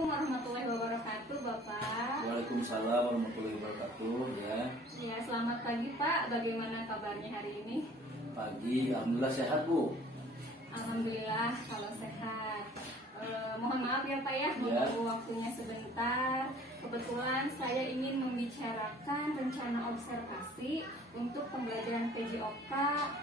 Assalamualaikum warahmatullahi wabarakatuh, Bapak. Waalaikumsalam warahmatullahi wabarakatuh. Ya, selamat pagi, Pak. Bagaimana kabarnya hari ini? Pagi, alhamdulillah sehat, Bu. Alhamdulillah kalau sehat. Mohon maaf ya, Pak ya, mengganggu waktunya sebentar. Kebetulan saya ingin membicarakan rencana observasi untuk pembelajaran PJOK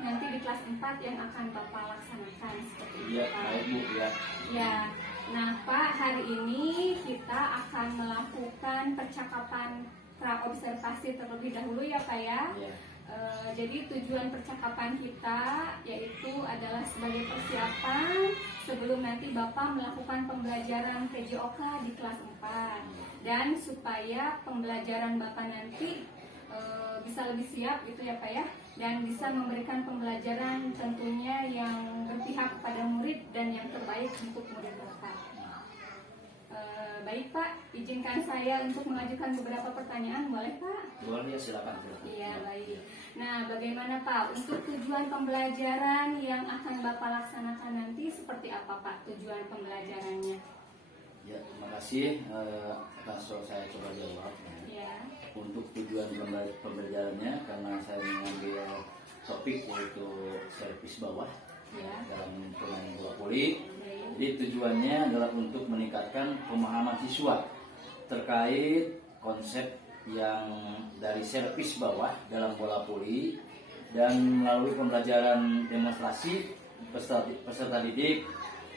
nanti di kelas 4 yang akan Bapak laksanakan seperti itu, Iya, Pak. baik, Bu, ya. Ya, nah Pak, hari ini kita akan melakukan percakapan pra-observasi terlebih dahulu ya Pak ya. Iya. Jadi tujuan percakapan kita yaitu adalah sebagai persiapan sebelum nanti Bapak melakukan pembelajaran PJOK di kelas 4. Dan supaya pembelajaran Bapak nanti bisa lebih siap gitu ya Pak ya, dan bisa memberikan pembelajaran tentunya yang berpihak pada murid dan yang terbaik untuk murid Bapak. Baik Pak, izinkan saya untuk mengajukan beberapa pertanyaan, boleh Pak? Boleh ya, silakan. Iya, baik. Nah, bagaimana Pak untuk tujuan pembelajaran yang akan Bapak laksanakan nanti, seperti apa Pak tujuan pembelajarannya? Ya, terima kasih. Langsung saya coba jawab. Ya. Untuk tujuan pembelajarannya, karena saya mengambil topik yaitu servis bawah Ya. dalam permainan bola voli. Baik. Jadi tujuannya adalah untuk meningkatkan pemahaman siswa terkait konsep yang dari servis bawah dalam bola voli, dan melalui pembelajaran demonstrasi peserta didik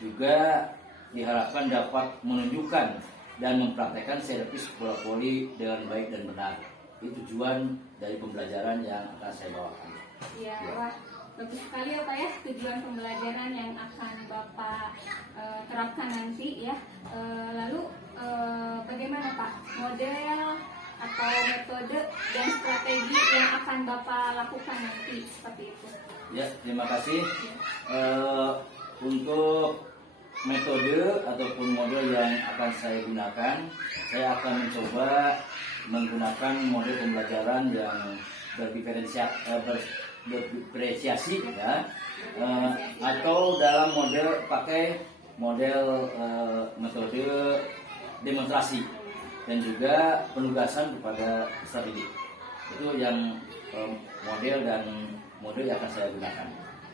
juga diharapkan dapat menunjukkan dan mempraktekkan servis bola voli dengan baik dan benar. Itu tujuan dari pembelajaran yang akan saya bawakan. Ya, wah, bagus sekali ya Pak ya tujuan pembelajaran yang akan Bapak terapkan nanti ya. Lalu bagaimana Pak model atau metode dan strategi yang akan Bapak lakukan nanti seperti itu? Ya, terima kasih. Untuk metode ataupun model yang akan saya gunakan, saya akan mencoba menggunakan model pembelajaran yang berdiferensiasi ya, atau dalam pakai model metode demonstrasi dan juga penugasan kepada peserta didik. Itu yang model yang akan saya gunakan.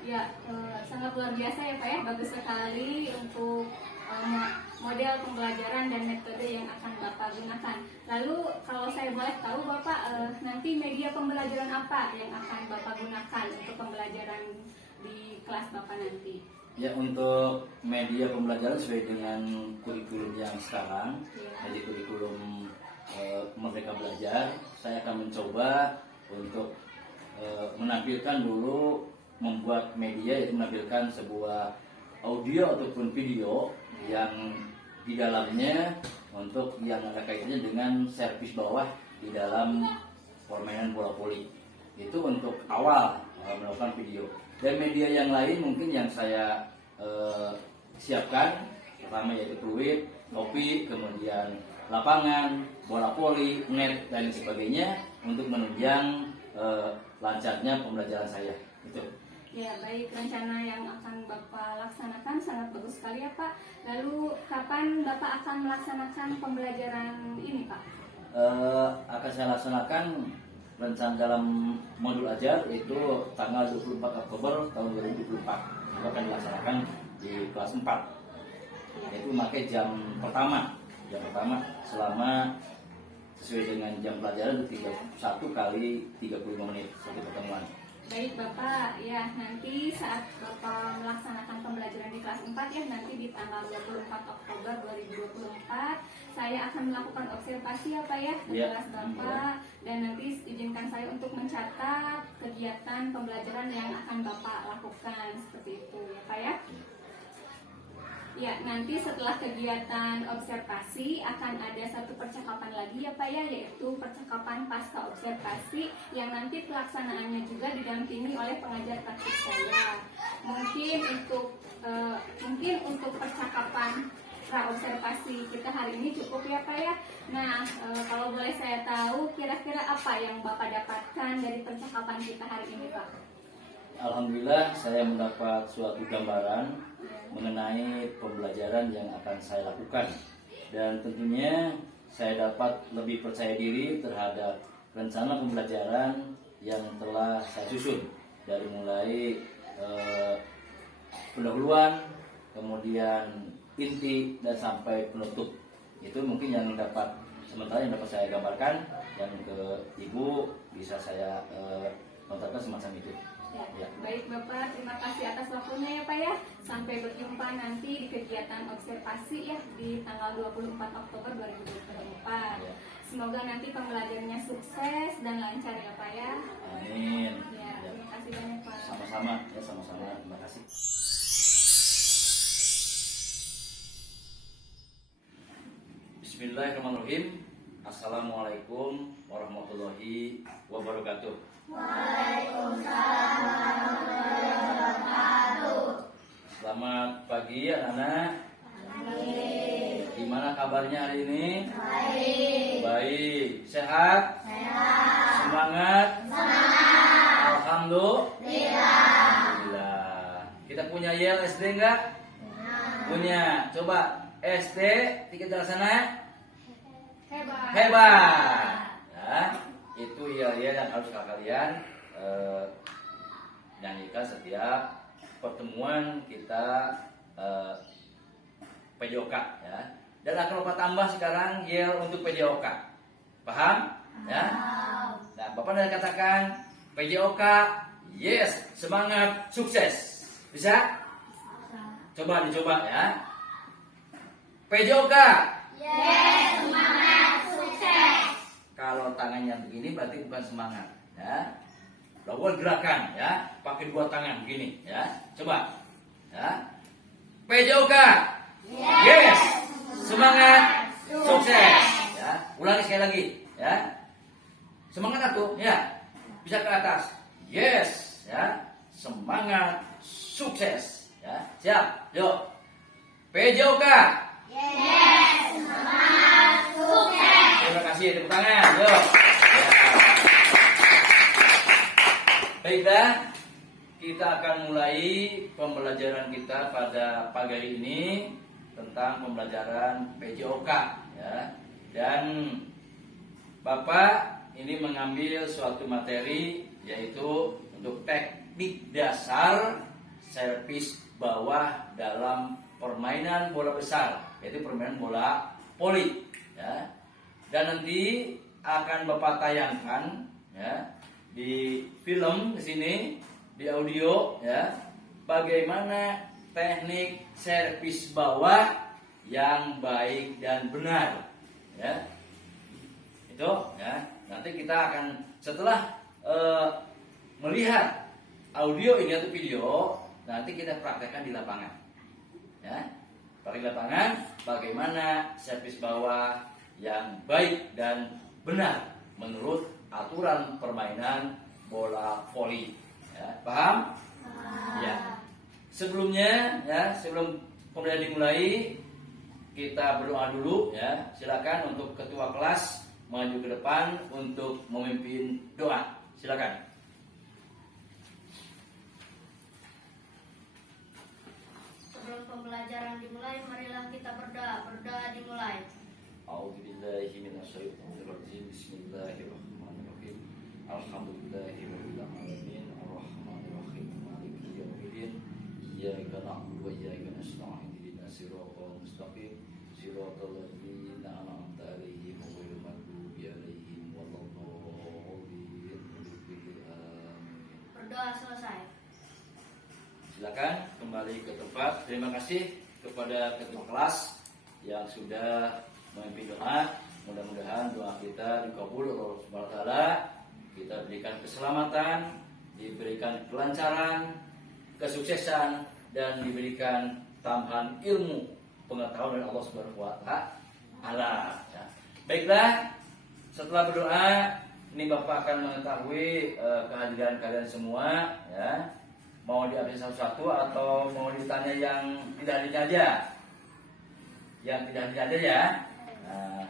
Ya, sangat luar biasa ya Pak ya, bagus sekali untuk model pembelajaran dan metode yang akan Bapak gunakan. Lalu kalau saya boleh tahu Bapak, nanti media pembelajaran apa yang akan Bapak gunakan untuk pembelajaran di kelas Bapak nanti? Ya, untuk media pembelajaran sesuai dengan kurikulum yang sekarang, jadi kurikulum Merdeka Belajar, saya akan mencoba untuk menampilkan dulu, membuat media, yaitu menampilkan sebuah audio ataupun video yang di dalamnya untuk yang ada kaitannya dengan servis bawah di dalam permainan bola voli. Itu untuk awal melakukan video. Dan media yang lain mungkin yang saya siapkan, pertama yaitu fluid, topi, kemudian lapangan, bola voli, net dan sebagainya untuk menunjang lancarnya pembelajaran saya. Itu. Ya, baik, rencana yang akan Bapak laksanakan sangat bagus sekali ya Pak. Lalu kapan Bapak akan melaksanakan pembelajaran ini Pak? Akan saya laksanakan rencana dalam modul ajar yaitu tanggal 24 Oktober tahun 2024. Itu akan dilaksanakan di kelas 4. Yaitu memakai jam pertama selama sesuai dengan jam pelajaran 31 kali 35 menit satu pertemuan. Baik Bapak, ya nanti saat Bapak melaksanakan pembelajaran di kelas 4 ya, nanti di tanggal 24 Oktober 2024 saya akan melakukan observasi ya Pak ya di kelas Bapak, dan nanti izinkan saya untuk mencatat kegiatan pembelajaran yang akan Bapak lakukan seperti itu ya Pak ya. Ya, nanti setelah kegiatan observasi akan ada satu percakapan lagi ya Pak ya, yaitu percakapan pasca observasi yang nanti pelaksanaannya juga didampingi oleh pengajar praktik saya. Mungkin untuk percakapan pra-observasi kita hari ini cukup ya Pak ya. Nah, kalau boleh saya tahu kira-kira apa yang Bapak dapatkan dari percakapan kita hari ini Pak? Alhamdulillah saya mendapat suatu gambaran mengenai pembelajaran yang akan saya lakukan dan tentunya saya dapat lebih percaya diri terhadap rencana pembelajaran yang telah saya susun dari mulai pendahuluan, kemudian inti dan sampai penutup. Itu mungkin yang dapat saya gambarkan, dan ke Ibu bisa saya notasikan semacam itu. Ya. Baik Bapak, terima kasih atas waktunya ya Pak ya. Sampai berjumpa nanti di kegiatan observasi ya di tanggal 24 Oktober 2024. Ya. Semoga nanti pembelajarannya sukses dan lancar ya Pak ya. Amin. Ya, terima kasih banyak Pak. Sama-sama ya, sama-sama. Terima kasih. Bismillahirrahmanirrahim. Assalamualaikum warahmatullahi wabarakatuh. Waalaikumsalam warahmatullahi wabarakatuh. Selamat pagi anak-anak. Gimana kabarnya hari ini? Baik. Baik. Sehat? Sehat. Semangat? Semangat. Alhamdulillah. Kita punya YEL SD enggak? Punya. Coba SD tiga sana. Hebat. Hebat. Ya, itu YEL yang harus kalian nyanyikan setiap pertemuan kita PJOK ya. Dan akan Bapak tambah sekarang YEL untuk PJOK. Paham? Ya. Nah, Bapak nanti katakan PJOK, yes, semangat, sukses. Bisa? Coba dicoba ya. PJOK. Yes, semangat, sukses. Kalau tangannya begini berarti bukan semangat ya. Lakukan gerakan ya, pakai dua tangan begini ya. Coba. Ya. PJOK. Yes. Semangat, sukses. Ya, ulangi sekali lagi ya. Semangat atuh ya. Bisa ke atas. Yes, ya. Semangat, sukses. Ya, siap. Yuk. PJOK. Yes, semangat, sukses. Terima kasih, tepuk tangan. Yuk. Ya. Baiklah, kita akan mulai pembelajaran kita pada pagi hari ini tentang pembelajaran PJOK ya. Dan Bapak ini mengambil suatu materi yaitu untuk teknik dasar servis bawah dalam permainan bola besar, yaitu permainan bola voli ya. Dan nanti akan Bapak tayangkan ya di film di sini, di audio ya, bagaimana teknik servis bawah yang baik dan benar ya. Itu ya. Nanti kita akan setelah melihat audio ini atau video, nanti kita praktekkan di lapangan ya. Di lapangan bagaimana servis bawah yang baik dan benar menurut aturan permainan bola voli ya. Paham? Ya. Sebelumnya ya, sebelum pembelajaran dimulai, kita berdoa dulu ya. Silakan untuk ketua kelas maju ke depan untuk memimpin doa. Silakan. Sebelum pembelajaran dimulai, marilah kita berdoa. Berdoa dimulai. A'udzubillahi minasyaitonirrajim. Bismillahirrahmanirrahim. Alhamdulillahirabbil alamin. Arrahmanirrahim. Maliki yaumiddin. Iyyaka na'budu wa iyyaka nasta'in. Ihdinas siratal mustaqim. Siratal ladzina an'amta 'alaihim ghairil maghdubi 'alaihim waladdallin. Amin. Berdoa selesai. Silakan kembali ke tempat. Terima kasih kepada ketua kelas yang sudah memimpin doa. Mudah-mudahan doa kita dikabul oleh Allah Subhanahu wa taala. Kita berikan keselamatan, diberikan kelancaran, kesuksesan, dan diberikan tambahan ilmu pengetahuan dari Allah Subhanahu wa taala. Ya. Baiklah, setelah berdoa, ini Bapak akan mengetahui kehadiran kalian semua ya. Mau diambil satu-satu atau mau ditanya yang tidak hadir aja? Yang tidak hadir aja ya. Nah,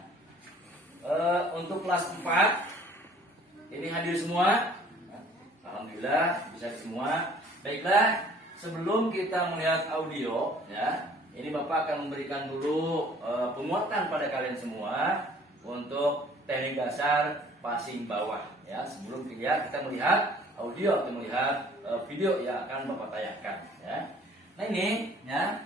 untuk kelas 4 ini hadir semua. Alhamdulillah bisa semua. Baiklah, sebelum kita melihat audio ya, ini Bapak akan memberikan dulu penguatan pada kalian semua untuk teknik dasar passing bawah ya. Sebelum kita melihat audio atau melihat video yang akan Bapak tayangkan ya. Nah ini ya,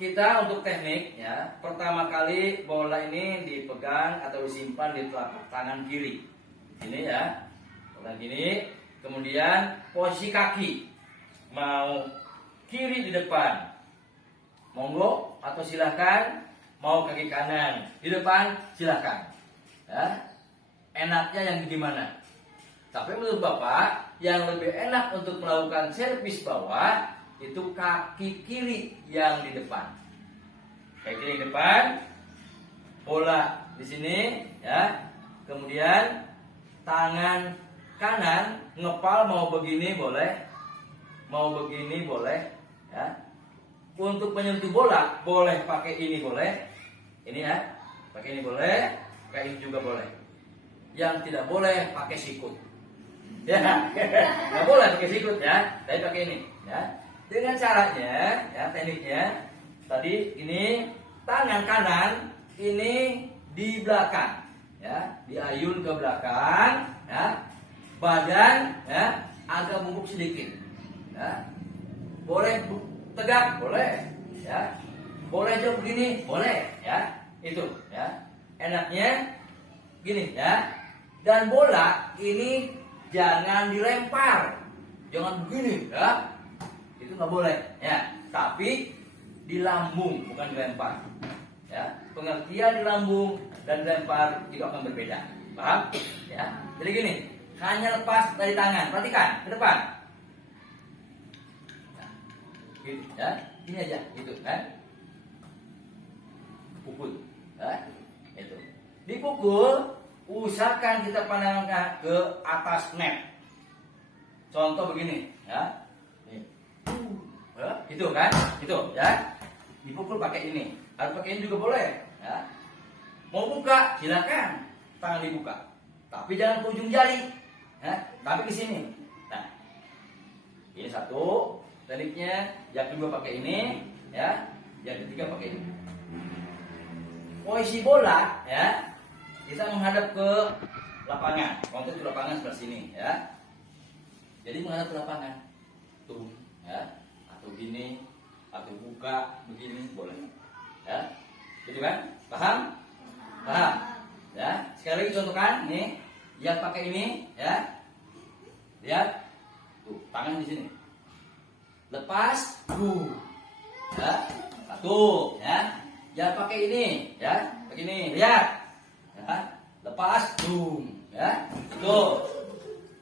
kita untuk teknik ya, pertama kali bola ini dipegang atau disimpan di telapak tangan kiri ini ya, tangan kiri. Kemudian posisi kaki mau kiri di depan, monggo, atau silahkan mau kaki kanan di depan silahkan ya. Enaknya yang gimana? Tapi menurut Bapak yang lebih enak untuk melakukan servis bawah itu kaki kiri yang di depan. Kaki kiri di depan, bola di sini ya. Kemudian tangan kanan ngepal mau begini boleh, mau begini boleh ya. Untuk menyentuh bola boleh pakai ini boleh. Ini ya, pakai ini boleh, pakai ini juga boleh. Yang tidak boleh pakai sikut. Ya, nggak boleh pakai sikut ya. Tapi pakai ini ya. Dengan caranya ya, tekniknya tadi ini tangan kanan ini di belakang ya, diayun ke belakang ya. Badan ya agak bungkuk sedikit ya. Boleh tegak boleh ya. Boleh juga begini boleh ya. Itu ya. Enaknya gini ya. Dan bola ini jangan dilempar, jangan begini ya. Itu nggak boleh ya. Tapi di lambung bukan dilempar ya. Pengertian di lambung dan dilempar itu akan berbeda, paham ya. Jadi gini, hanya lepas dari tangan, perhatikan ke depan nah, gitu ya. Ini aja gitu kan, pukul ya. Itu dipukul, usahakan kita pandangkan ke atas net. Contoh begini ya. Itu kan, itu ya. Dipukul pakai ini, harus pakai ini juga boleh ya. Mau buka silakan, tangan dibuka, tapi jangan ke ujung jari ya. Tapi ke sini. Nah, ini satu tekniknya. Yang kedua pakai ini ya. Yang ketiga pakai ini. Posisi bola ya, kita menghadap ke lapangan. Konten ke lapangan sebelah sini ya. Jadi menghadap ke lapangan tuh ya. Atau gini, atau buka begini boleh ya. Gitu kan? Paham? Paham ya. Sekali lagi contohkan nih, yang pakai ini ya. Lihat tuh, tangan di sini lepas ya. Satu ya. Yang pakai ini ya, pakai ini lihat ya. Lepas ya. Tuh,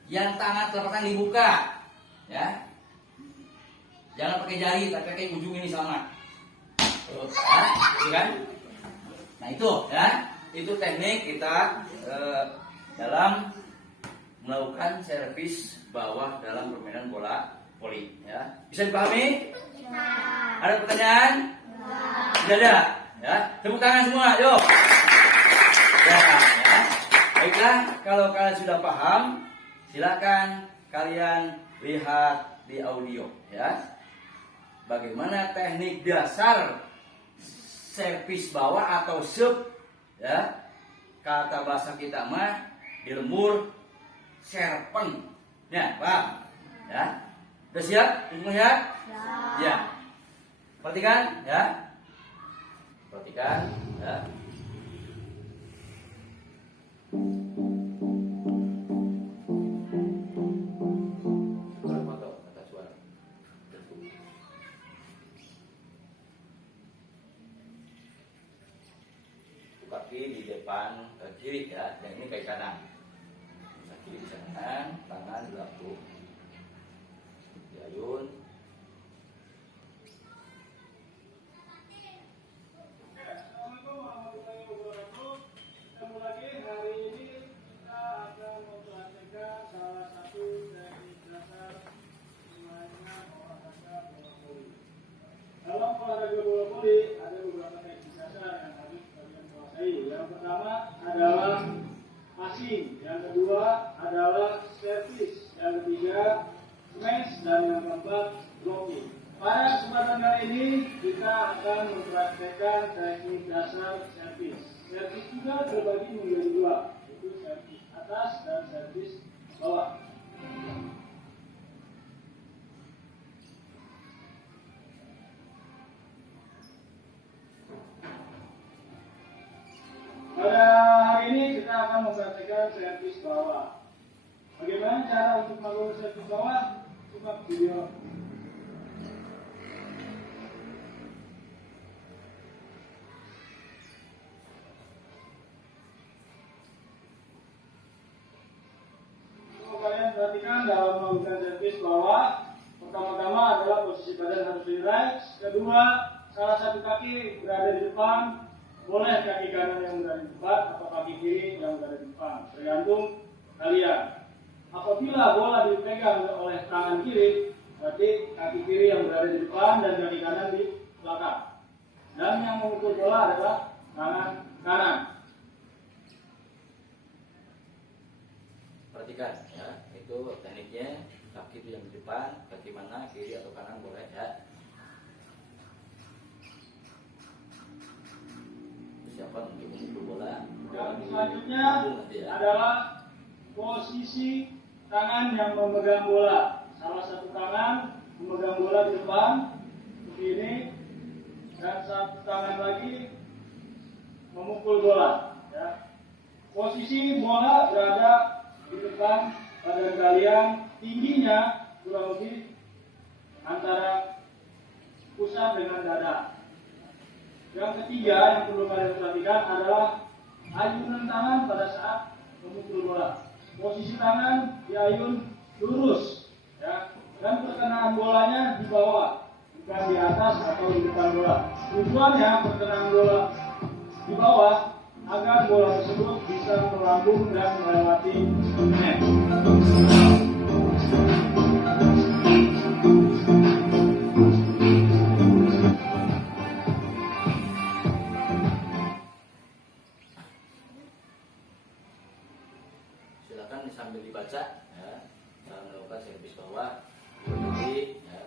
yang telapak tangan dibuka ya. Jangan pakai jari, tapi pakai ujung ini sama. Terus, ya, gitu kan? Nah itu, ya, itu teknik kita dalam melakukan servis bawah dalam permainan bola voli. Ya, bisa dipahami? Ada pertanyaan? Tidak ada. Ya, tepuk tangan semua, yuk. Ya. Baiklah, kalau kalian sudah paham, silakan kalian lihat di audio, ya. Bagaimana teknik dasar servis bawah atau sub, ya. Kata bahasa kita mah di lembur serpen. Ya, paham? Ya. Sudah siap untuk melihat? Ya. Perhatikan, ya. Perhatikan, ya. Kaki di depan kiri ya, yang ini kaki kanan. Kaki di kanan, tangan di belakang. Diayun. Dalam olahraga bola voli ada beberapa teknik dasar yang harus kalian kuasai. Yang pertama adalah passing, yang kedua adalah service, yang ketiga smash, dan yang keempat blocking. Pada kesempatan kali ini servis. Servis juga terbagi menjadi dua, yaitu servis atas dan servis bawah. Pada hari ini kita akan mempraktikkan servis bawah. Bagaimana cara untuk melakukan servis bawah? Simak video. Kalian perhatikan dalam melakukan servis bawah, pertama-tama adalah posisi badan harus relax. Kedua, salah satu kaki berada di depan, boleh kaki kanan yang berada di depan atau kaki kiri yang berada di depan, tergantung kalian. Apabila bola dipegang oleh tangan kiri, berarti kaki kiri yang berada di depan dan kaki kanan di belakang. Dan yang memukul bola adalah tangan kanan. Perhatikan ya, itu tekniknya. Kaki itu yang di depan, kaki mana, kiri atau kanan boleh ya. Siapa untuk memukul bola? Yang selanjutnya adalah posisi tangan yang memegang bola. Salah satu tangan memegang bola di depan seperti ini, dan satu tangan lagi memukul bola. Ya. Posisi bola berada di depan badan kalian, tingginya kurang lebih antara pusat dengan dada. Yang ketiga yang perlu kalian perhatikan adalah ayunan tangan pada saat memukul bola. Posisi tangan diayun lurus, ya, dan pertengahan bolanya di bawah, bukan di atas atau di depan bola. Tujuannya pertengahan bola di bawah agar bola tersebut bisa melambung dan melewati net. Silakan sambil dibaca ya, cara melakukan servis bawah. Jadi ya.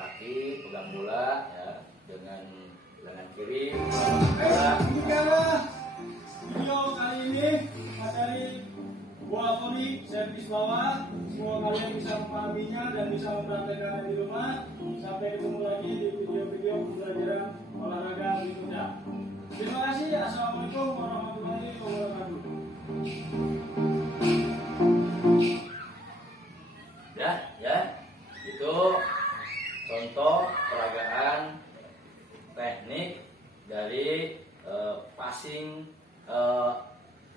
Kaki pegang bola ya, dengan lengan kiri bola. Demikianlah video kali ini materi bola voli servis bawah. Semoga kalian bisa memahaminya dan bisa mempraktekannya di rumah. Sampai ketemu lagi di video-video pembelajaran olahraga berikutnya. Terima kasih. Assalamualaikum warahmatullahi wabarakatuh. Ya, itu contoh peragaan teknik dari passing,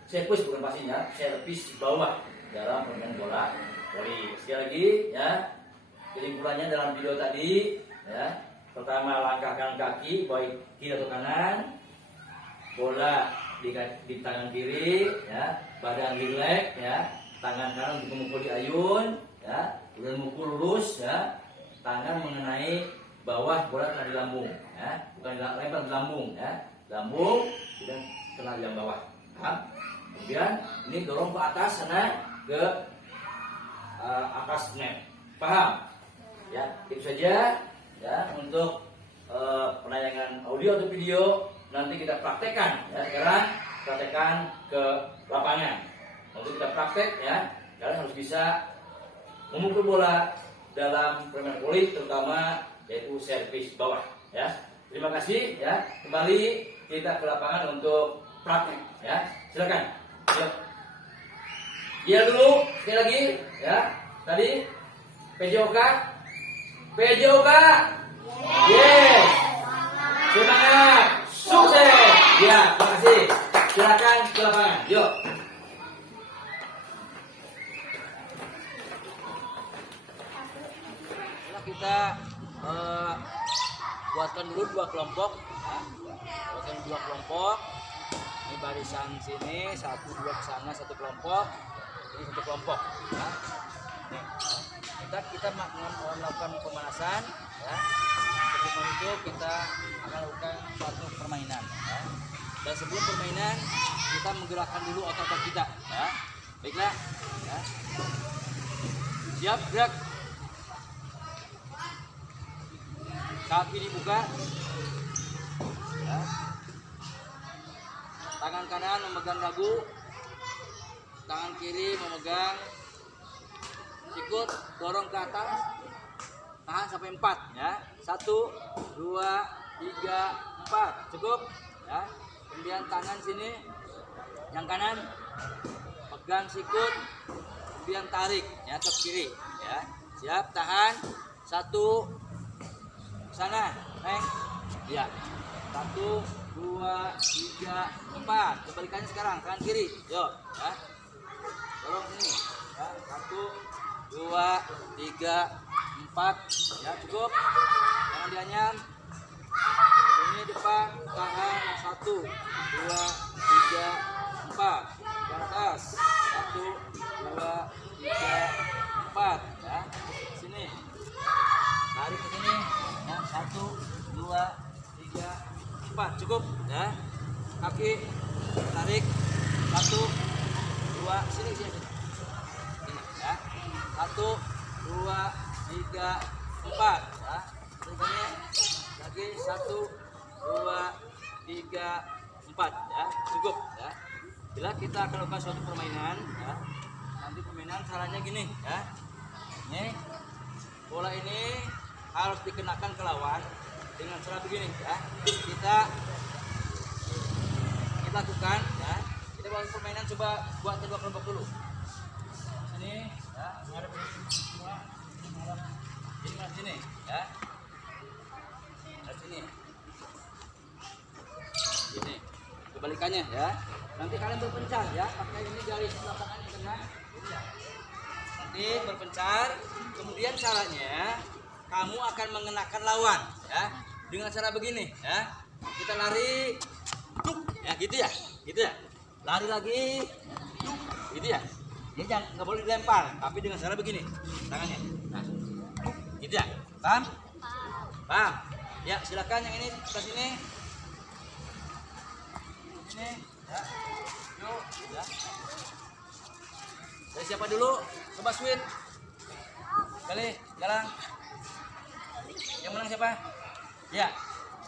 servis bukan passingnya, servis bawah dalam permainan bola voli. Sekali lagi ya, kesimpulannya dalam video tadi ya, pertama langkahkan kaki baik kiri atau kanan, bola di tangan kiri ya, badan rileks ya, tangan kanan untuk memukul di ayun ya, kemudian memukul lurus ya, tangan mengenai bawah bola kena di lambung ya, bukan lempar di lambung ya, lambung kemudian kena di bawah. Paham? Kemudian ini dorong ke atas sana ke atas net. Paham? Ya, itu saja ya untuk penayangan audio atau video. Nanti kita praktekkan ya, sekarang praktekkan ke lapangan. Untuk kita praktek ya, kalian harus bisa memukul bola dalam permainan voli, terutama yaitu servis bawah ya. Terima kasih ya. Kembali kita ke lapangan untuk praktek ya. Silakan. Yuk. Iya dulu sekali lagi ya. Tadi PJOK. Yes. Semangat. Sukses. Ya, terima kasih. Silakan ke lapangan. Yuk. Kita buatkan dulu dua kelompok ya. Buatkan dua kelompok. Ini barisan sini, 1, 2 ke sana, satu kelompok. Ini satu kelompok ya. Nih. Kita melakukan pemanasan ya. Sebelum itu kita akan lakukan suatu permainan ya. Dan sebelum permainan kita menggerakkan dulu otot-otot kita ya. Baiklah ya. Siap, gerak. kaki dibuka, ya. Tangan kanan memegang dagu, tangan kiri memegang sikut, dorong ke atas, tahan sampai 4 ya. 1, 2, 3, 4, cukup ya. Kemudian tangan sini, yang kanan pegang sikut, kemudian tarik ya ke kiri ya. Siap, tahan. 1, sana, naik ya. 1, 2, 3, 4. Kebalikannya sekarang, tangan kiri, yuk ya. Dorong sini ya. 1, 2, 3, 4 ya, cukup. Jangan dianyam. Ini depan, tahan. 1, 2, 3, 4. Ke atas. 1, 2, 3, 4 ya. Sini. Tarik ke sini ya. 1, 2, 3, 4. Cukup ya. Kaki tarik. 1, 2, sini sini. Ini ya. 1, 2, 3, 4 ya. Berikutnya lagi 1, 2, 3, 4 ya. Cukup ya. Bila kita akan lakukan suatu permainan ya. Nanti permainan caranya gini ya. Ini bola ini harus dikenakan ke lawan dengan cara begini ya. Kita lakukan ya. Kita buat permainan, coba buat kedua kelompok dulu. Sini ya, ngadep semua, ini mas sini ya. Dari sini. Ini. Kebalikannya ya. Nanti kalian berpencar ya, pakai ini garis lapangan yang kena. Ya. Nanti berpencar, kemudian caranya kamu akan mengenakan lawan ya. Dengan cara begini ya. Kita lari, tuk, ya gitu ya. Gitu ya. Lari lagi, tuk, gitu ya. Ini jangan, nggak boleh dilempar, tapi dengan cara begini tangannya. Nah, gitu ya. Paham? Paham? Ya, silakan yang ini ke sini. Sini, ya. Yuk, ya. Dari siapa dulu? Coba sweet. Kali, galang. Yang menang siapa? Ya,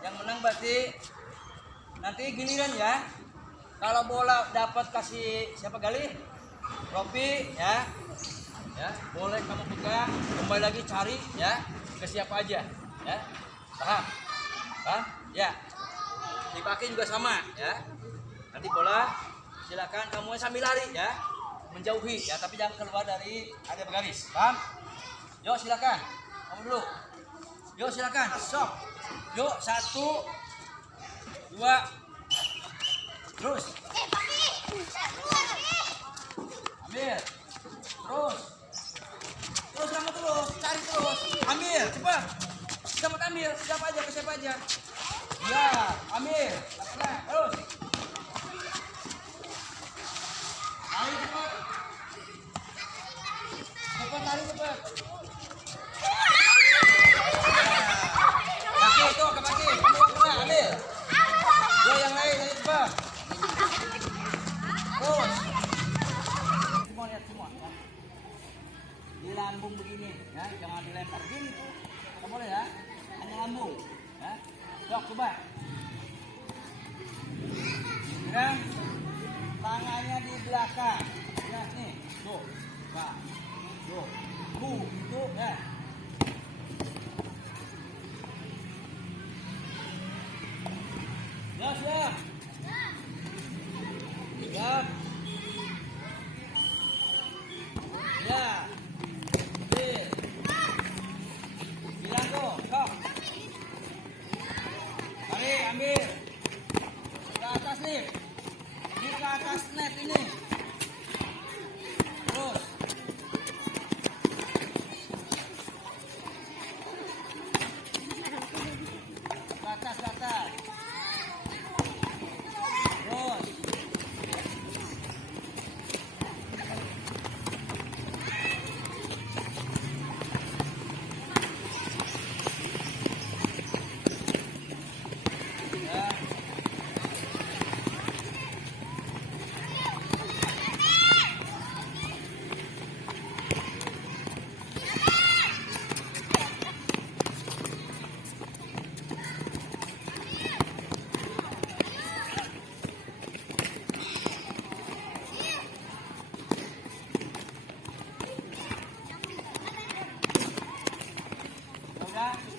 yang menang berarti nanti giliran ya. Kalau bola dapat kasih siapa Gali? Ropi ya. Ya, boleh kamu pegang, kembali lagi cari ya ke siapa aja ya. Paham? Paham? Ya. Dipakai juga sama ya. Nanti bola silakan kamu sambil lari ya. Menjauhi ya, tapi jangan keluar dari area garis. Paham? Yuk silakan. Kamu dulu. Yuk silakan. Sok. Yuk 1, 2. Terus. Ambil. Terus. Terus kamu terus, cari terus. Ambil, cepat. Cepat ambil, siapa aja ke siapa aja. Ya, ambil. Nah, terus. Lari cepat. Cepat lari cepat. Kaki itu, ke kaki. Kamu ambil. Yo yang lain, ayo cepat. Terus. Semua lihat semua ya. Di lambung begini ya, jangan dilempar gini tuh. Kamu boleh ya, hanya lambung ya. Yuk coba. Ya. Tangannya di belakang. Ya nih, tuh. Nah. Tuh. Tuh ya. Ya, siap. Siap. Ya. Bilang tuh, sok. Mari ambil. Ke atas nih. Ini ke atas net ini. Terus.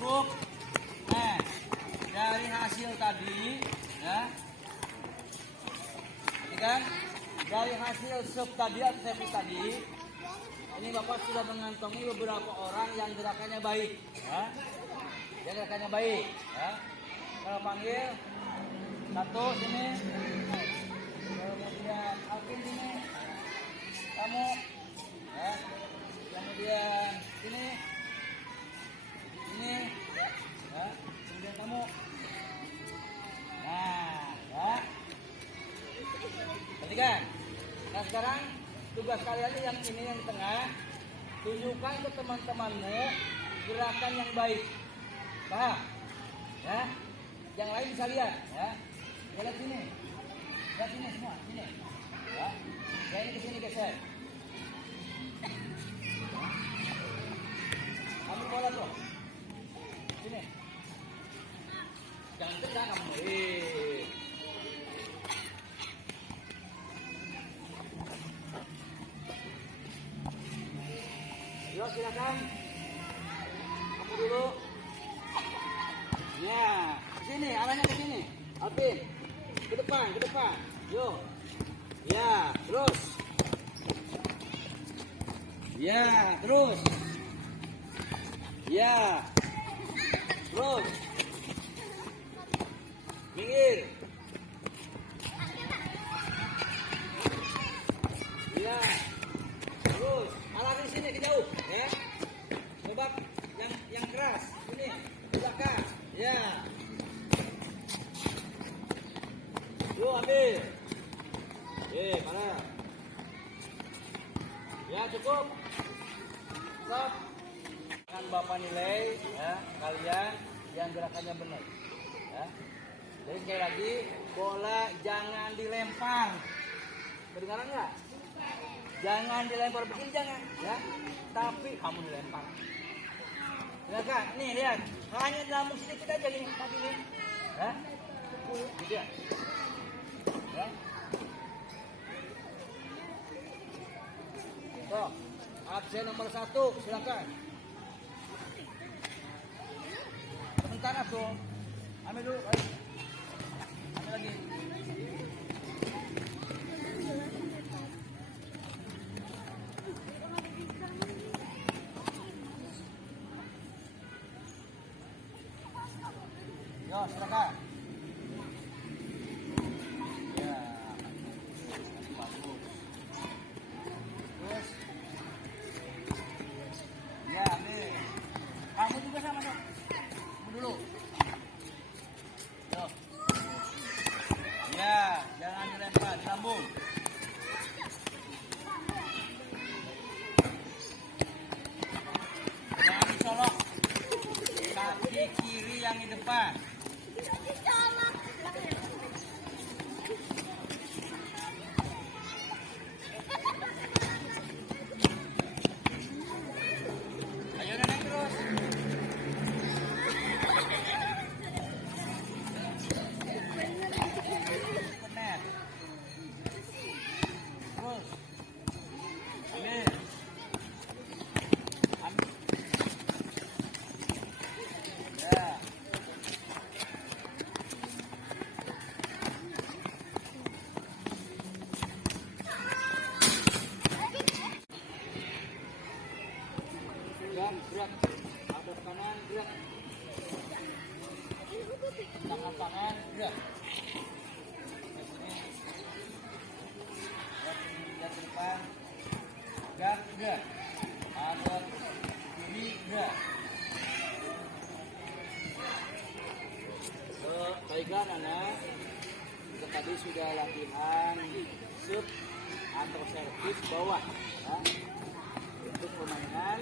cukup. Nah, dari hasil tadi, ya, ini kan dari hasil sup tadi atau servis tadi, ini Bapak sudah mengantongi beberapa orang yang gerakannya baik, ya, yang gerakannya baik, ya. Kalau panggil satu sini, kemudian Alvin sini, kamu, ya, kemudian ini, ya, kemudian kamu. Nah, ya. Perhatikan. Nah sekarang tugas kalian yang ini yang di tengah, tunjukkan ke teman-temanmu gerakan yang baik. Paham? Ya. Yang lain bisa lihat, ya. Lihat sini. Lihat sini semua, sini. Ya. Ya ini ke sini geser. Ambil bola tuh. Sini. Jangan tegang kamu. Yuk silakan. Kamu dulu. Ya, ke sini, arahnya ke sini. Alvin. Ke depan, ke depan. Yuk. Ya, terus. Ya, terus. Ya. Terus. Minggir. Ya. Terus. Malah di sini ke jauh, ya. Coba yang keras. Ini ke belakang. Ya. Yuk ambil. Mana? Ya cukup. Stop. Dengan Bapak nilai, ya, kalian yang gerakannya benar, ya. Jadi sekali lagi, bola jangan dilempar. Kedengaran nggak? Jangan dilempar begini, jangan, ya. Tapi kamu dilempar. Silakan, nih lihat, hanya lambung sedikit aja gini, tadi nih, ya. Gitu ya. Ya. Tuh, absen nomor 1, silakan. Sebentar tuh, ambil dulu, ayo. Ambil lagi. Yo, silakan. Ya. Bagus. Terus. Ya, ambil. Kamu juga sama dong. Kamu dulu. Yo. Ya, jangan dilempar, di lambung. Jangan dicolok. Kaki kiri yang di depan. Ayo naik terus. Ikut net. Terus. Ambil. Ambil. Ya. Gerak, hadap kanan, gerak. Tangan tangan, gerak. Lihat ke depan, gerak. Hadap kiri, gerak. Baiklah anak, kita tadi sudah latihan sub atau servis bawah, ya. Untuk permainan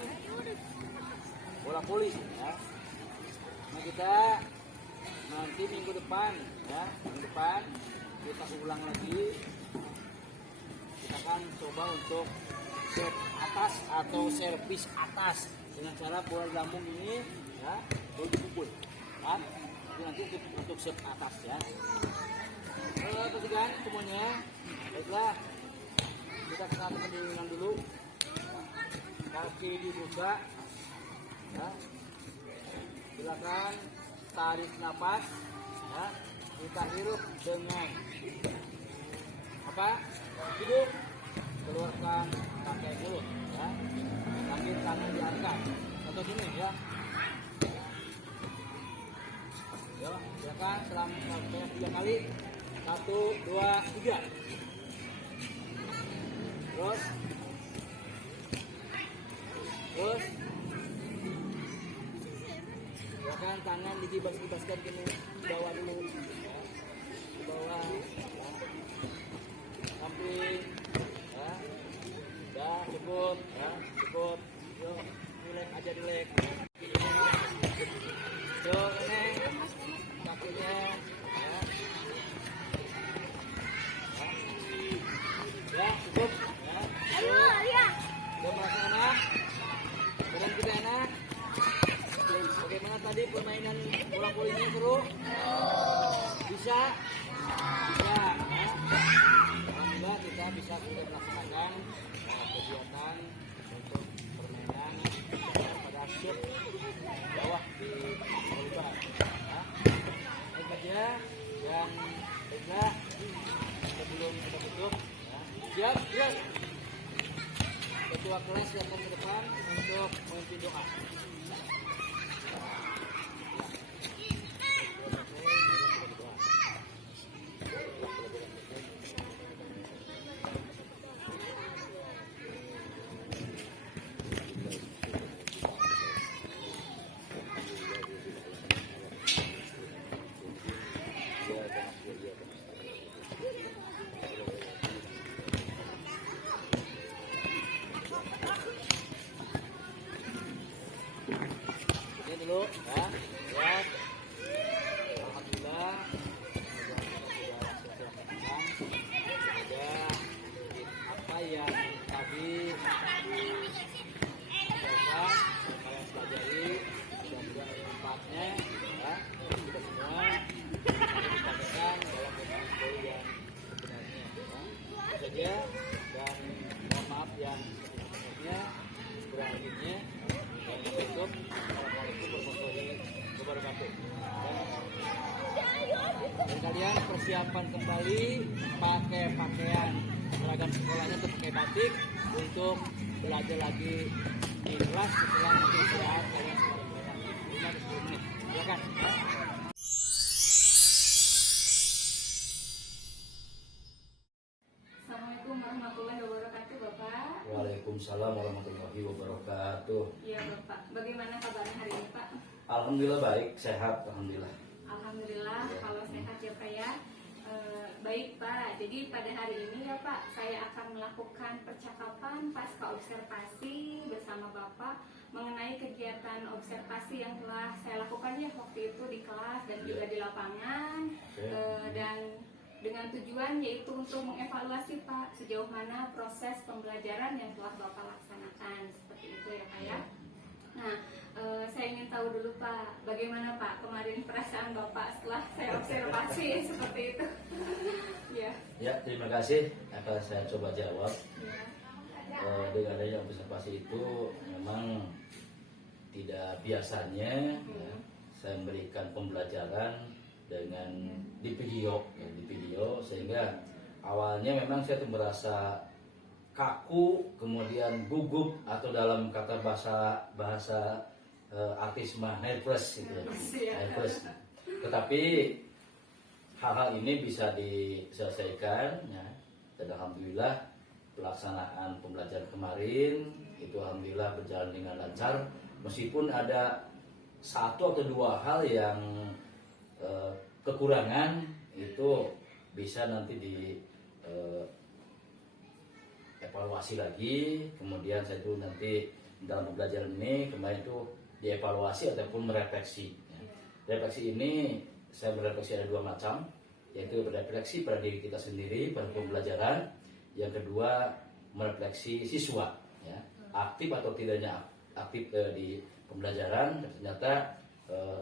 bola voli, ya. Nah kita nanti minggu depan, ya, minggu depan kita ulang lagi. Kita akan coba untuk set atas atau servis atas dengan cara bola lambung ini, ya, dipukul, kan? Itu nanti untuk set atas, ya. Perhatikan semuanya, baiklah. Kita ke satu pendinginan dulu. Kaki dibuka, ya. silakan tarik nafas, ya. Kita hirup dengan apa? Hidung, keluarkan pakai mulut, ya. Sambil tangan diangkat atau gini, ya. Yo, silakan sampai 3 kali. 1, 2, 3. Terus. Silakan tangan dikibas-kibaskan gini, di bawah dulu, ya. Di bawah, ya. Samping, ya. Udah cukup, ya. Cukup. Yo, relax aja relax. Yo, ini kakinya, ya. Ya, cukup, ya. Udah merasa enak? Badan kita enak? Bagaimana tadi permainan bola volinya seru? Bisa? Bisa, ya. Alhamdulillah kita bisa sudah melaksanakan kegiatan untuk permainan pada sub bawah di volleyball, ya. Baik aja yang baiklah sebelum kita tutup, ya. Siap. Ketua kelas silakan ke depan untuk memimpin doa. Ini dulu, ya. Lihat. Alhamdulillah. Ada apa yang tadi kalian pelajari, mudah-mudahan manfaatnya, ya. Kita semua dipakai dalam pemain yang sebenarnya, ya. Itu saja, dan mohon maaf yang sebenarnya berakhirnya. Assalamualaikum warahmatullahi wabarakatuh. Dan kalian persiapan kembali pakai pakaian seragam sekolahnya untuk pakai batik untuk belajar lagi di kelas setelah nanti istirahat kalian 5-10 menit. Silakan. Assalamualaikum warahmatullahi wabarakatuh, Bapak. Waalaikumsalam warahmatullahi wabarakatuh. Iya, Bapak. Bagaimana kabarnya hari ini, Pak? Alhamdulillah baik, sehat, alhamdulillah. Alhamdulillah, kalau sehat ya, Pak, ya. Baik, Pak. Jadi pada hari ini ya, Pak, saya akan melakukan percakapan pasca observasi bersama Bapak mengenai kegiatan observasi yang telah saya lakukan ya waktu itu di kelas dan juga di lapangan. Dan dengan tujuan yaitu untuk mengevaluasi Pak sejauh mana proses pembelajaran yang telah Bapak laksanakan, seperti itu ya, Pak, ya. Nah, saya ingin tahu dulu Pak, bagaimana Pak kemarin perasaan Bapak setelah saya observasi seperti itu? Ya. Ya, terima kasih. Akan saya coba jawab. Ya. Dengan adanya observasi itu memang tidak biasanya ya, saya memberikan pembelajaran dengan di video sehingga awalnya memang saya tuh merasa kaku, kemudian gugup atau dalam kata bahasa artis mah nervous gitu ya. Nervous. Tetapi hal-hal ini bisa diselesaikan ya. Dan alhamdulillah pelaksanaan pembelajaran kemarin itu alhamdulillah berjalan dengan lancar, meskipun ada satu atau dua hal yang kekurangan itu bisa nanti di evaluasi lagi. Kemudian saya itu nanti dalam pembelajaran ini kemarin itu dievaluasi ataupun merefleksi. Refleksi ini saya merefleksi ada dua macam, yaitu merefleksi pada diri kita sendiri pada pembelajaran. Yang kedua merefleksi siswa, ya, aktif atau tidaknya aktif di pembelajaran. Dan ternyata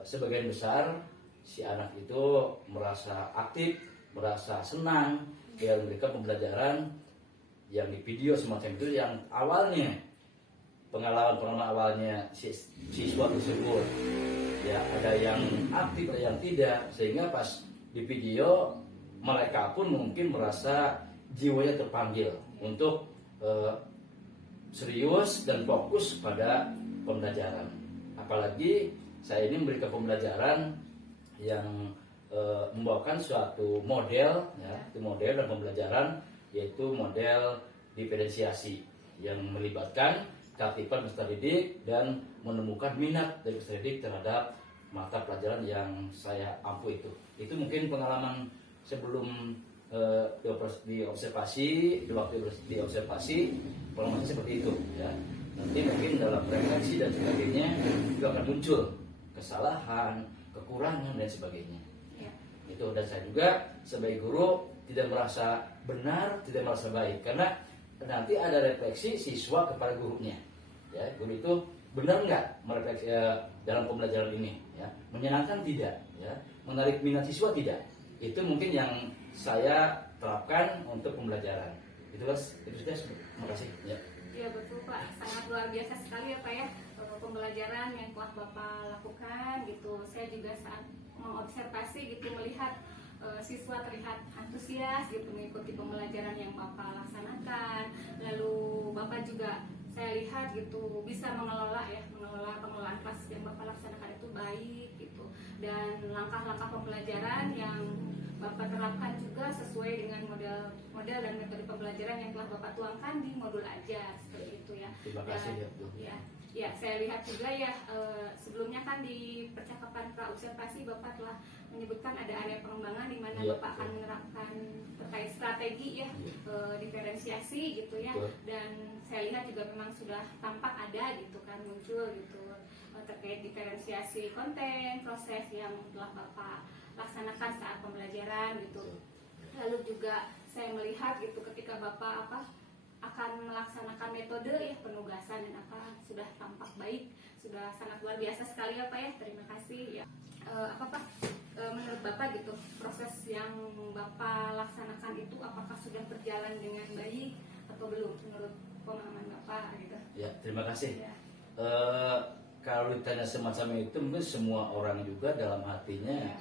sebagian besar si anak itu merasa aktif, merasa senang dalam memberikan pembelajaran yang di video semacam itu, yang awalnya pengalaman awalnya siswa tersebut ya ada yang aktif, ada yang tidak, sehingga pas di video mereka pun mungkin merasa jiwanya terpanggil untuk serius dan fokus pada pembelajaran. Apalagi saya ini memberikan pembelajaran yang membawakan suatu model, ya, itu model dan pembelajaran, yaitu model diferensiasi yang melibatkan keaktifan peserta didik dan menemukan minat dari peserta didik terhadap mata pelajaran yang saya ampu itu. Itu mungkin pengalaman sebelum diobservasi, di waktu diobservasi, pengalaman seperti itu, ya. Nanti mungkin dalam refleksi dan sebagainya juga akan muncul kesalahan, kekurangan dan sebagainya. Ya. Itu, dan saya juga sebagai guru tidak merasa benar, tidak merasa baik, karena nanti ada refleksi siswa kepada gurunya. Ya, guru itu benar nggak merefleksi dalam pembelajaran ini, ya, menyenangkan tidak, ya, menarik minat siswa tidak. Itu mungkin yang saya terapkan untuk pembelajaran. Itu Mas, itu saja. Terima kasih. Ya. Ya betul Pak, sangat luar biasa sekali ya Pak ya, pembelajaran yang telah Bapak lakukan gitu. Saya juga saat mengobservasi gitu, melihat siswa terlihat antusias gitu mengikuti pembelajaran yang Bapak laksanakan. Lalu Bapak juga saya lihat gitu bisa mengelola pengelolaan kelas yang Bapak laksanakan itu baik gitu. Dan langkah-langkah pembelajaran yang Bapak terapkan juga sesuai dengan model dan metode pembelajaran yang telah Bapak tuangkan di modul ajar seperti itu ya. Terima kasih ya, Bu. Ya, saya lihat juga ya sebelumnya kan di percakapan pra-observasi Bapak telah menyebutkan ada area pengembangan di mana Ya, Bapak akan menerapkan terkait strategi ya, diferensiasi gitu ya. Betul. Dan saya lihat juga memang sudah tampak ada gitu kan, muncul gitu terkait diferensiasi konten, proses yang telah Bapak laksanakan saat pembelajaran gitu. Lalu juga saya melihat gitu ketika Bapak akan melaksanakan metode ya penugasan dan sudah tampak baik, sudah sangat luar biasa sekali ya Pak ya. Terima kasih ya. Menurut Bapak gitu proses yang Bapak laksanakan itu apakah sudah berjalan dengan baik atau belum menurut pemahaman Bapak gitu? Ya, terima kasih. Ya. Kalau ditanya semacam itu, mungkin semua orang juga dalam hatinya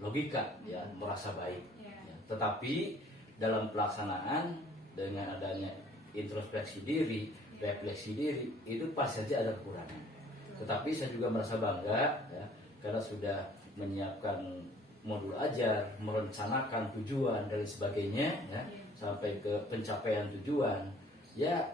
logika, ya, merasa baik. Ya. Ya. Tetapi dalam pelaksanaan dengan adanya introspeksi diri, refleksi diri, itu pasti saja ada kekurangan. Tetapi saya juga merasa bangga, ya, karena sudah menyiapkan modul ajar, merencanakan tujuan dan sebagainya, ya, sampai ke pencapaian tujuan. Ya,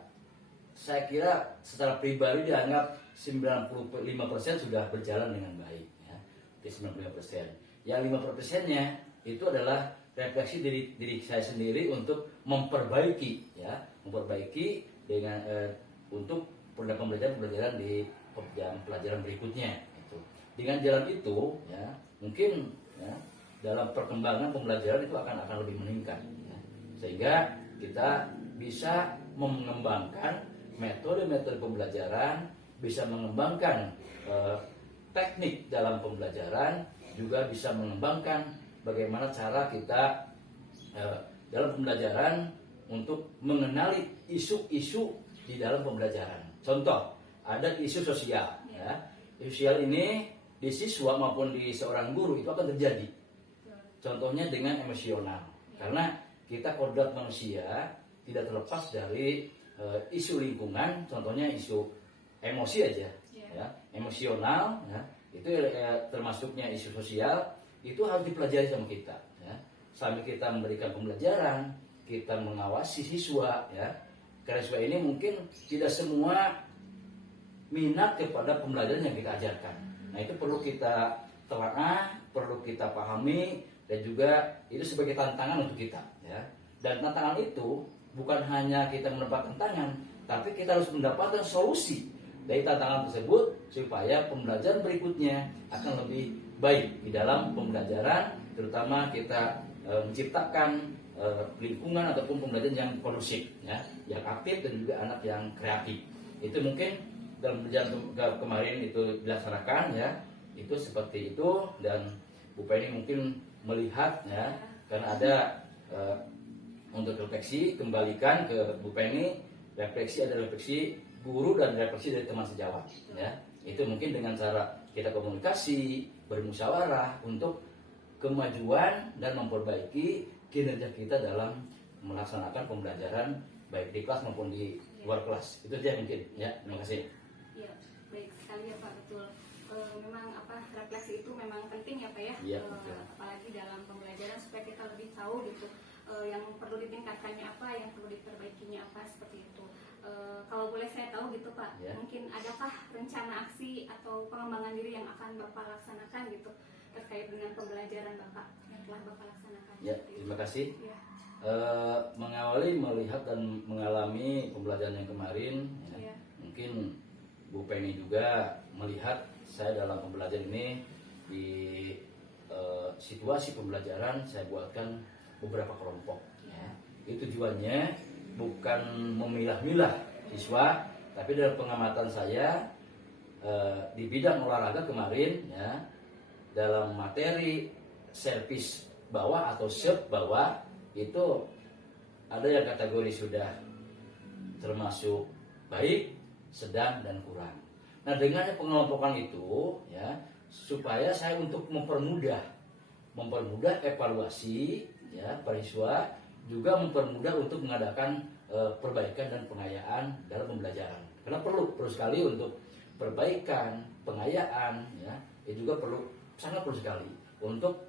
saya kira secara pribadi dianggap 95% sudah berjalan dengan baik, ya. 95%. Yang 50%-nya itu adalah refleksi diri saya sendiri untuk memperbaiki, ya, memperbaiki dengan untuk pembelajaran di pelajaran berikutnya. Gitu. Dengan jalan itu, ya, mungkin, ya, dalam perkembangan pembelajaran itu akan lebih meningkat, ya. Sehingga kita bisa mengembangkan metode-metode pembelajaran, bisa mengembangkan teknik dalam pembelajaran, juga bisa mengembangkan bagaimana cara kita dalam pembelajaran untuk mengenali isu-isu di dalam pembelajaran. Contoh, ada isu sosial, ya. Isu sosial ini di siswa maupun di seorang guru itu akan terjadi. Contohnya dengan emosional, karena kita kodrat manusia tidak terlepas dari isu lingkungan, contohnya isu emosi aja, ya, emosional, ya, itu termasuknya isu sosial, itu harus dipelajari sama kita, ya. Sambil kita memberikan pembelajaran, kita mengawasi siswa, ya, karena siswa ini mungkin tidak semua minat kepada pembelajaran yang kita ajarkan. Nah, itu perlu kita telaah, perlu kita pahami, dan juga itu sebagai tantangan untuk kita, ya. Dan tantangan itu bukan hanya kita mendapat tantangan, tapi kita harus mendapatkan solusi dari tantangan tersebut supaya pembelajaran berikutnya akan lebih baik di dalam pembelajaran, terutama kita menciptakan lingkungan ataupun pembelajaran yang kondusif, ya, yang aktif dan juga anak yang kreatif. Itu mungkin dalam perjalanan kemarin itu dilaksanakan, ya, itu seperti itu. Dan Bu Penny mungkin melihat, ya, karena ada untuk refleksi, kembalikan ke Bu Penny, refleksi ada refleksi guru dan refleksi dari teman sejawat, ya. Itu mungkin dengan cara kita komunikasi, bermusyawarah untuk kemajuan dan memperbaiki kinerja kita dalam melaksanakan pembelajaran baik di kelas maupun di luar kelas. Itu aja mungkin ya. Terima kasih. Ya, baik sekali ya Pak, betul. Memang refleksi itu memang penting ya Pak ya. Iya, betul. Apalagi dalam pembelajaran supaya kita lebih tahu gitu yang perlu ditingkatkannya apa, yang perlu diperbaikinya apa, seperti itu. Kalau boleh saya tahu gitu Pak, Ya. mungkin adakah rencana aksi atau pengembangan diri yang akan Bapak laksanakan gitu terkait dengan pembelajaran Bapak yang telah Bapak laksanakan? Ya, Seperti itu. terima kasih. Ya. Mengawali melihat dan mengalami pembelajaran yang kemarin ya, Iya. mungkin Bu Penny juga melihat saya dalam pembelajaran ini di situasi pembelajaran saya buatkan beberapa kelompok ya. Itu tujuannya bukan memilah-milah siswa, tapi dalam pengamatan saya di bidang olahraga kemarin ya, dalam materi servis bawah atau sub bawah itu ada yang kategori sudah termasuk baik, sedang, dan kurang. Nah, dengannya pengelompokan itu ya, supaya saya untuk mempermudah evaluasi ya para siswa, juga mempermudah untuk mengadakan perbaikan dan pengayaan dalam pembelajaran. Karena perlu sekali untuk perbaikan, pengayaan ya, itu juga sangat perlu sekali untuk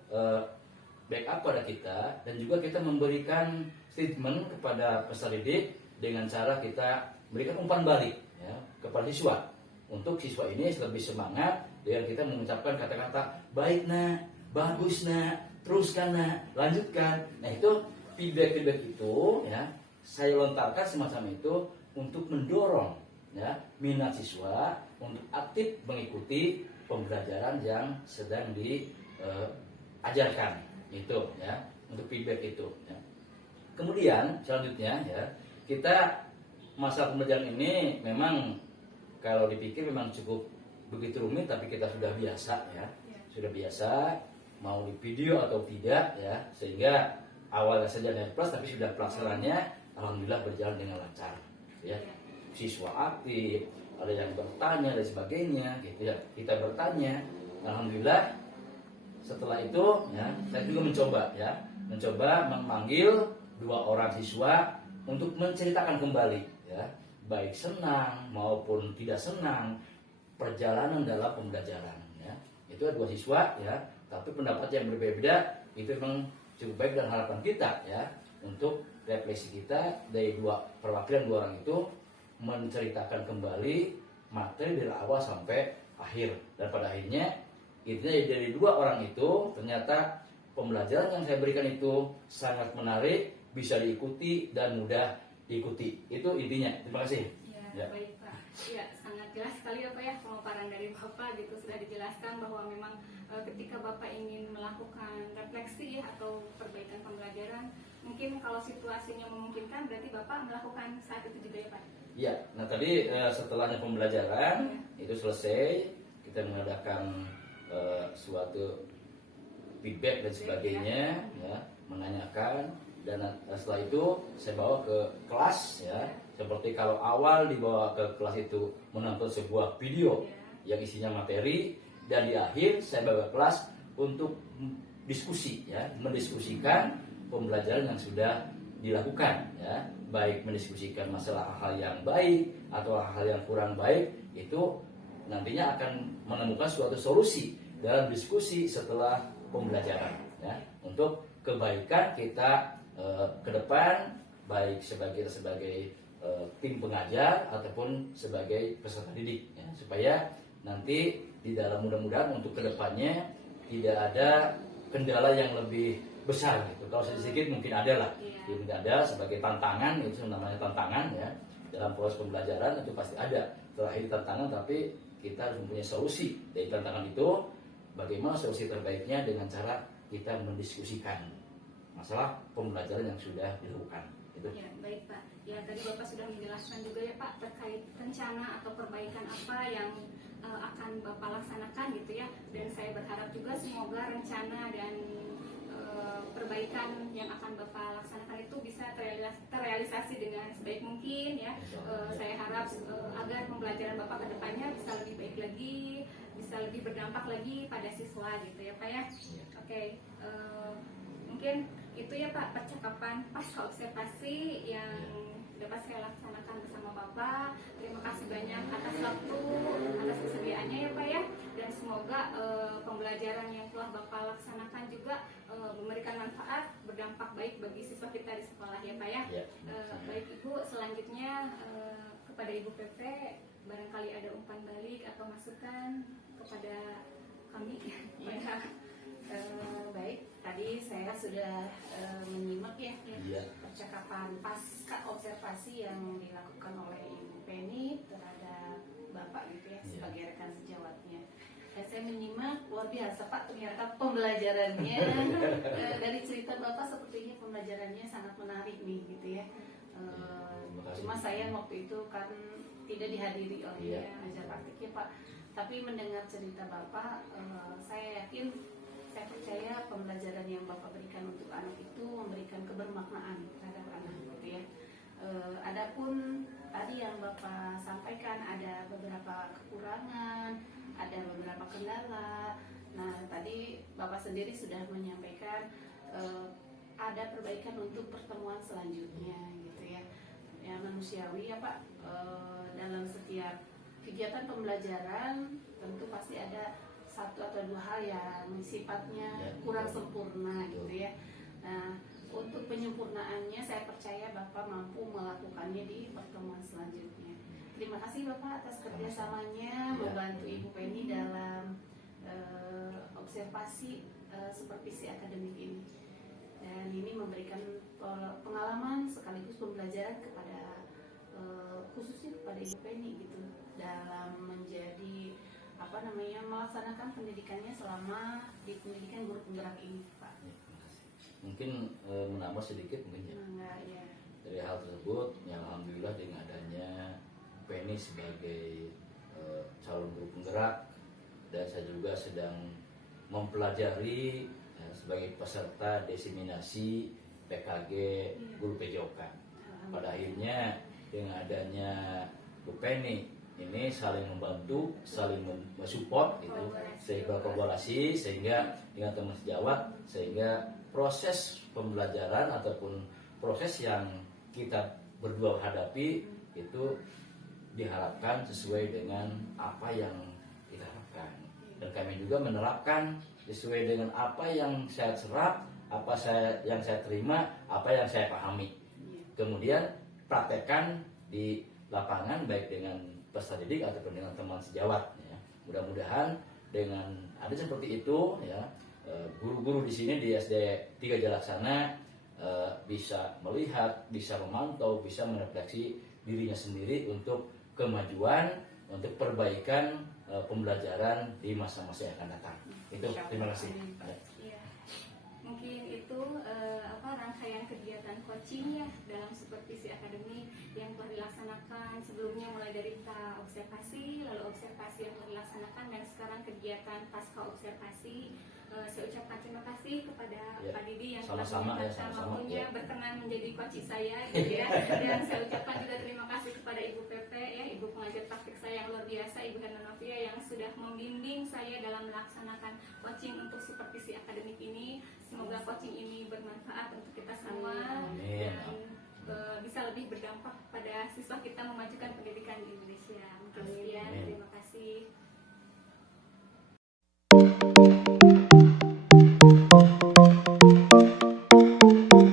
backup pada kita, dan juga kita memberikan statement kepada peserta didik dengan cara kita memberikan umpan balik ya, kepada siswa, untuk siswa ini lebih semangat dengan kita mengucapkan kata-kata baik nak, bagus nak, teruskan nak, lanjutkan. Nah, itu feedback itu ya saya lontarkan semacam itu untuk mendorong ya minat siswa untuk aktif mengikuti pembelajaran yang sedang diajarkan. Itu ya, untuk feedback itu ya. Kemudian selanjutnya ya, kita masa pembelajaran ini memang kalau dipikir memang cukup begitu rumit, tapi kita sudah biasa ya. Sudah biasa mau di video atau tidak ya, sehingga awalnya saja dari plus, tapi sudah pelaksanaannya alhamdulillah berjalan dengan lancar ya. Siswa aktif, ada yang bertanya dan sebagainya gitu ya. Kita bertanya, alhamdulillah. Setelah itu ya, saya juga mencoba memanggil 2 orang siswa untuk menceritakan kembali ya, baik senang maupun tidak senang perjalanan dalam pembelajaran ya. Itu 2 siswa ya, tapi pendapat yang berbeda itu memang cukup baik, dan harapan kita ya untuk refleksi kita dari perwakilan 2 orang itu menceritakan kembali materi dari awal sampai akhir, dan pada akhirnya intinya dari 2 orang itu ternyata pembelajaran yang saya berikan itu sangat menarik, bisa diikuti dan mudah diikuti. Itu intinya. Terima kasih. Ya. Baik Pak. Ya, sangat jelas sekali ya Pak ya, pemaparan dari Bapak gitu sudah dijelaskan bahwa memang ketika Bapak ingin melakukan refleksi atau perbaikan pembelajaran, mungkin kalau situasinya memungkinkan berarti Bapak melakukan saat itu juga ya Pak. Ya. Nah, tadi setelahnya pembelajaran itu selesai, kita mengadakan suatu feedback dan sebagainya ya, menanyakan, dan setelah itu saya bawa ke kelas ya, seperti kalau awal dibawa ke kelas itu menonton sebuah video yang isinya materi, dan di akhir saya bawa ke kelas untuk diskusi ya, mendiskusikan pembelajaran yang sudah dilakukan ya, baik mendiskusikan masalah hal yang baik atau hal yang kurang baik, itu nantinya akan menemukan suatu solusi dalam diskusi setelah pembelajaran ya, untuk kebaikan kita ke depan, baik sebagai tim pengajar ataupun sebagai peserta didik ya, supaya nanti di dalam mudah-mudahan untuk kedepannya tidak ada kendala yang lebih besar gitu. Kalau sedikit mungkin ada lah, mungkin ada sebagai tantangan, itu namanya tantangan ya, dalam proses pembelajaran itu pasti ada terakhir tantangan, tapi kita harus mempunyai solusi dari tantangan itu. Bagaimana solusi terbaiknya dengan cara kita mendiskusikan masalah pembelajaran yang sudah dilakukan. Itu. Ya, baik Pak. Ya, tadi Bapak sudah menjelaskan juga ya Pak terkait rencana atau perbaikan apa yang akan Bapak laksanakan gitu ya. Dan saya berharap juga semoga rencana dan perbaikan yang akan Bapak laksanakan itu bisa terrealisasi dengan sebaik mungkin ya. Saya harap agar pembelajaran Bapak ke depannya bisa lebih baik lagi, bisa lebih berdampak lagi pada siswa gitu ya Pak ya. Oke, mungkin itu ya Pak percakapan pasca observasi yang dapat saya laksanakan bersama Bapak. Terima kasih banyak atas waktu, atas kesediaannya ya Pak ya. Dan semoga pembelajaran yang telah Bapak laksanakan juga memberikan manfaat, berdampak baik bagi siswa kita di sekolah ya Pak ya. Baik Ibu, selanjutnya kepada Ibu PP, barangkali ada umpan balik atau masukan kepada kami. Baik, tadi saya sudah menyimak ya Iya. percakapan pasca observasi yang dilakukan oleh Ibu Penny terhadap Bapak gitu ya, sebagai rekan sejawatnya. Dan saya menyimak, luar biasa Pak, ternyata pembelajarannya dari cerita Bapak sepertinya pembelajarannya sangat menarik nih gitu ya. Cuma saya waktu itu kan tidak dihadiri oleh ajar praktiknya Pak, tapi mendengar cerita Bapak, saya yakin, saya percaya pembelajaran yang Bapak berikan untuk anak itu memberikan kebermaknaan terhadap anak gitu ya. Adapun tadi yang Bapak sampaikan ada beberapa kekurangan, ada beberapa kendala. Nah, tadi Bapak sendiri sudah menyampaikan ada perbaikan untuk pertemuan selanjutnya gitu ya. Ya manusiawi ya Pak, dalam setiap kegiatan pembelajaran tentu pasti ada satu atau dua hal yang sifatnya kurang sempurna gitu ya. Nah, untuk penyempurnaannya saya percaya Bapak mampu melakukannya di pertemuan selanjutnya. Terima kasih Bapak atas kerjasamanya membantu Ibu Penny dalam observasi supervisi akademik ini. Dan ini memberikan pengalaman sekaligus pembelajaran kepada khususnya kepada Ibu Penny gitu dalam menjadi melaksanakan pendidikannya selama di pendidikan guru penggerak ini Pak. Mungkin menambah sedikit mungkin ya. Dari hal tersebut, yang alhamdulillah dengan adanya Penny sebagai calon guru penggerak, dan saya juga sedang mempelajari sebagai peserta diseminasi PKG guru PJOK. Pada akhirnya dengan adanya Bu Penny ini saling membantu, saling mensupport gitu, sehingga kolaborasi, sehingga dengan teman sejawat, sehingga proses pembelajaran ataupun proses yang kita berdua hadapi itu diharapkan sesuai dengan apa yang kita harapkan, dan kami juga menerapkan sesuai dengan apa yang saya serap, yang saya terima, apa yang saya pahami, kemudian praktekkan di lapangan baik dengan peserta didik ataupun dengan teman sejawat ya. Mudah-mudahan dengan ada seperti itu ya, guru-guru di sini di SD 3 Jalaksana bisa melihat, bisa memantau, bisa merefleksi dirinya sendiri untuk kemajuan, untuk perbaikan pembelajaran di masa-masa yang akan datang. Itu terima kasih. Ya. Mungkin itu rangkaian kegiatan coaching ya dalam supervisi akademik yang telah dilaksanakan sebelumnya, mulai dari observasi, lalu observasi yang telah dilaksanakan, dan sekarang kegiatan pasca observasi. Saya ucapkan terima kasih kepada Pak Didi yang telah menyempatkan waktunya berkenan menjadi coach saya gitu ya. Dan saya ucapkan juga terima kasih kepada Ibu PP ya, Ibu pengajar praktik saya yang luar biasa, Ibu Herna Novia, yang sudah membimbing saya dalam melaksanakan coaching untuk supervisi akademik ini. Semoga coaching ini bermanfaat untuk kita semua dan bisa lebih berdampak pada siswa kita memajukan pendidikan di Indonesia. Mungkin sekian, terima kasih.